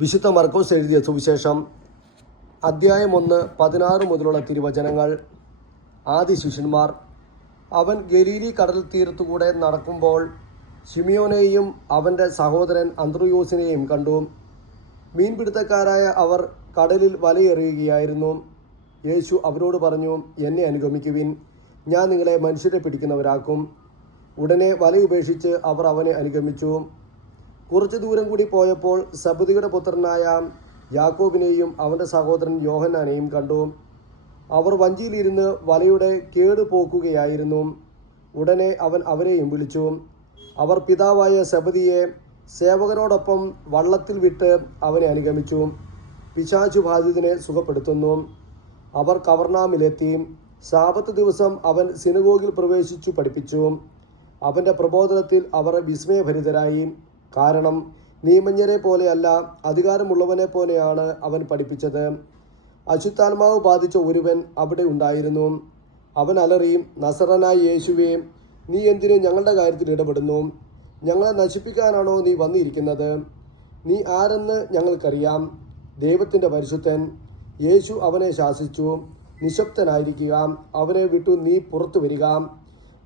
വിശുദ്ധ മർക്കോസ് എഴുതിയ സുവിശേഷം അദ്ധ്യായം 1 16 മുതലുള്ള തിരുവചനങ്ങൾ. ആദി ശിഷ്യന്മാർ. അവൻ ഗലീലി കടൽ തീരത്തുകൂടെ നടക്കുമ്പോൾ ശിമിയോനെയും അവൻ്റെ സഹോദരൻ അന്ത്രയോസിനെയും കണ്ടു. മീൻപിടുത്തക്കാരായ അവർ കടലിൽ വലയെറിയുകയായിരുന്നു. യേശു അവരോട് പറഞ്ഞു, എന്നെ അനുഗമിക്കുവിൻ, ഞാൻ നിങ്ങളെ മനുഷ്യരെ പിടിക്കുന്നവരാക്കും. ഉടനെ വലയുപേക്ഷിച്ച് അവർ അവനെ അനുഗമിച്ചു. കുറച്ചു ദൂരം കൂടി പോയപ്പോൾ സബദിയുടെ പുത്രനായ യാക്കോബിനെയും അവൻ്റെ സഹോദരൻ യോഹന്നാനെയും കണ്ടു. അവർ വഞ്ചിയിലിരുന്ന് വലയുടെ കേട് പോക്കുകയായിരുന്നു. ഉടനെ അവൻ അവരെയും വിളിച്ചു. അവർ പിതാവായ സബദിയെ സേവകരോടൊപ്പം വള്ളത്തിൽ വിട്ട് അവനെ അനുഗമിച്ചു. പിശാചു ബാധിതനെ സുഖപ്പെടുത്തുന്നു. അവർ കവർനാമിലെത്തി. സാബത്ത് ദിവസം അവൻ സിനഗോഗിൽ പ്രവേശിച്ചു പഠിപ്പിച്ചു. അവൻ്റെ പ്രബോധനത്തിൽ അവർ വിസ്മയഭരിതരായി. കാരണം നിയമജ്ഞരെ പോലെയല്ല, അധികാരമുള്ളവനെ പോലെയാണ് അവൻ പഠിപ്പിച്ചത്. അശുദ്ധാത്മാവ് ബാധിച്ച ഒരുവൻ അവിടെ ഉണ്ടായിരുന്നു. അവൻ അലറി, നസറനായ യേശുവേ, നീ എന്തിന് ഞങ്ങളുടെ കാര്യത്തിൽ ഇടപെടുന്നു? ഞങ്ങളെ നശിപ്പിക്കാനാണോ നീ വന്നിരിക്കുന്നത്? നീ ആരെന്ന് ഞങ്ങൾക്കറിയാം, ദൈവത്തിൻ്റെ പരിശുദ്ധൻ. യേശു അവനെ ശാസിച്ചു, നിശബ്ദനായിരിക്കുക, അവനെ വിട്ടു നീ പുറത്തു വരിക.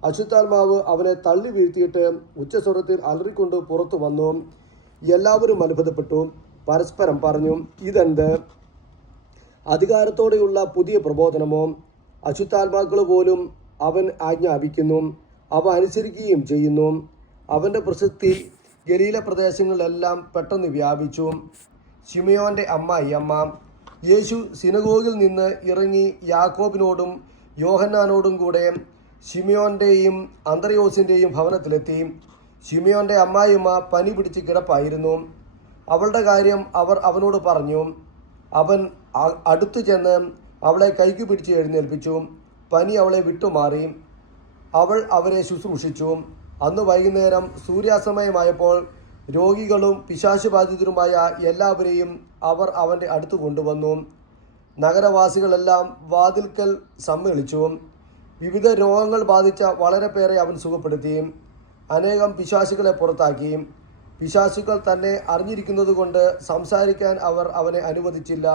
അശുദ്ധാത്മാവ് അവനെ തള്ളി വീഴ്ത്തിയിട്ട് ഉച്ചസ്വരത്തിൽ അലറിക്കൊണ്ട് പുറത്തു വന്നു. എല്ലാവരും അത്ഭുതപ്പെട്ടു, പരസ്പരം പറഞ്ഞു, ഇതെന്ത് അധികാരത്തോടെയുള്ള പുതിയ പ്രബോധനമോ? അശുദ്ധാത്മാക്കൾ പോലും അവൻ ആജ്ഞാപിക്കുന്നു, അവ അനുസരിക്കുകയും ചെയ്യുന്നു. അവൻ്റെ പ്രശസ്തി ഗലീല പ്രദേശങ്ങളിലെല്ലാം പെട്ടെന്ന് വ്യാപിച്ചു. ശിമയോൻ്റെ അമ്മായിയമ്മ. യേശു സിനഗോഗിൽ നിന്ന് ഇറങ്ങി യാക്കോബിനോടും യോഹന്നാനോടും കൂടെ ശിമയോൻ്റെയും അന്ത്രയോസിൻ്റെയും ഭവനത്തിലെത്തി. ശിമയോൻ്റെ അമ്മായിയമ്മ പനി പിടിച്ച് കിടപ്പായിരുന്നു. അവളുടെ കാര്യം അവർ അവനോട് പറഞ്ഞു. അവൻ അടുത്തു ചെന്ന് അവളെ കൈക്ക് പിടിച്ച് എഴുന്നേൽപ്പിച്ചു. പനി അവളെ വിട്ടുമാറി. അവൾ അവരെ ശുശ്രൂഷിച്ചു. അന്ന് വൈകുന്നേരം സൂര്യാസ്തമയമായപ്പോൾ രോഗികളും പിശാചുബാധിതരുമായ എല്ലാവരെയും അവർ അവൻ്റെ അടുത്ത് കൊണ്ടുവന്നു. നഗരവാസികളെല്ലാം വാതിൽക്കൽ സമ്മേളിച്ചു. വിവിധ രോഗങ്ങൾ ബാധിച്ച വളരെ പേരെ അവൻ സുഖപ്പെടുത്തി. അനേകം പിശാചുക്കളെ പുറത്താക്കി. പിശാചുക്കൾ തന്നെ അറിഞ്ഞിരിക്കുന്നത് കൊണ്ട് സംസാരിക്കാൻ അവർ അവനെ അനുവദിച്ചില്ല.